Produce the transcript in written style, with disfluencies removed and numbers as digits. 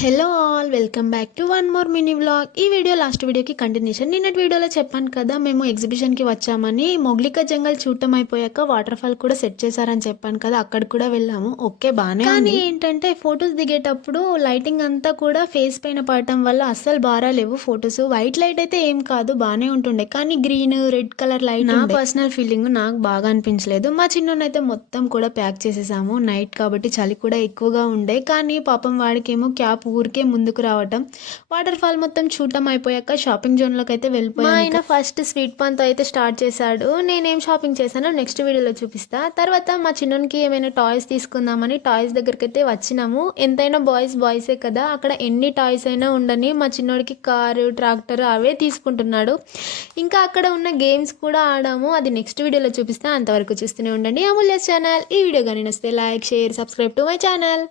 Hello all welcome back to one more mini vlog. ఈ video last వీడియోకి continuation. నిన్నటి వీడియోలో చెప్పాను కదా, మేము ఎగ్జిబిషన్కి వచ్చామని. మొగ్లికా జంగల్ చూడటం అయిపోయాక వాటర్ ఫాల్ కూడా సెట్ చేశారని చెప్పాను కదా, అక్కడ కూడా వెళ్ళాము. ఓకే, బాగానే కానీ ఏంటంటే ఫొటోస్ దిగేటప్పుడు లైటింగ్ అంతా కూడా ఫేస్ పైన పడటం వల్ల అస్సలు బాగా లేవు ఫొటోస్. వైట్ లైట్ అయితే ఏం కాదు, బాగానే ఉంటుండే, కానీ గ్రీన్ రెడ్ కలర్ లైట్ నా పర్సనల్ ఫీలింగ్ నాకు బాగా అనిపించలేదు. మా చిన్నోనైతే మొత్తం కూడా ప్యాక్ చేసేసాము. నైట్ కాబట్టి చలి కూడా ఎక్కువగా ఉండే, కానీ పాపం వాడికేమో క్యాప్ ఊరికే ముందుకు రావటం. వాటర్ ఫాల్ మొత్తం చూడటం అయిపోయాక షాపింగ్ జోన్లోకి అయితే వెళ్ళిపోయాం. ఆయన ఫస్ట్ స్వీట్ పాన్తో అయితే స్టార్ట్ చేశాడు. నేనేం షాపింగ్ చేశానో నెక్స్ట్ వీడియోలో చూపిస్తా. తర్వాత మా చిన్నోనికి ఏమైనా టాయ్స్ తీసుకుందామని టాయ్స్ దగ్గరికి అయితే వచ్చినాము. ఎంతైనా బాయ్సే కదా, అక్కడ ఎన్ని టాయ్స్ అయినా ఉండని మా చిన్నోడికి కారు ట్రాక్టర్ అవే తీసుకుంటున్నాడు. ఇంకా అక్కడ ఉన్న గేమ్స్ కూడా ఆడాము. అది నెక్స్ట్ వీడియోలో చూపిస్తా. అంతవరకు చూస్తూనే ఉండండి అమూల్య ఛానల్. ఈ వీడియో కానీ నచ్చితే like share subscribe to my channel.